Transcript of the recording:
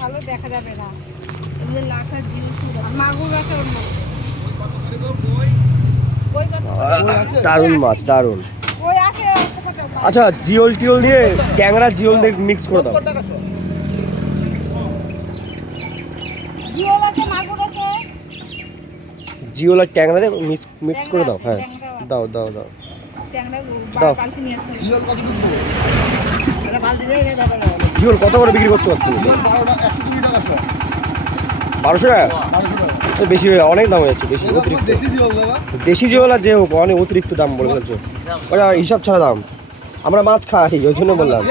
ভালো দেখা যাবে না। এই যে লাঠা জিনিস মাগুর আছে ওর মধ্যে। দারুণ মাছ, দারুণ। ওই আছে। আচ্ছা, জিওল টিওল দিয়ে ট্যাংরা জিওল দিয়ে মিক্স করে দাও। জিওল আছে, মাগুর আছে। জিওল আর ট্যাংরা দিয়ে মিক্স করে দাও। হ্যাঁ, দাও দাও দাও দাও। জিওল কত করে বিক্রি করছো তুমি? 1200 টাকা? বেশি অনেক দাম হয়ে যাচ্ছে, বেশি অতিরিক্ত। দেশি জিওল আর যে হোক অনেক অতিরিক্ত দাম বলে ফেলছো। ওটা হিসাব ছাড়া দাম। আমরা মাছ খাই, ওই জন্য বললাম।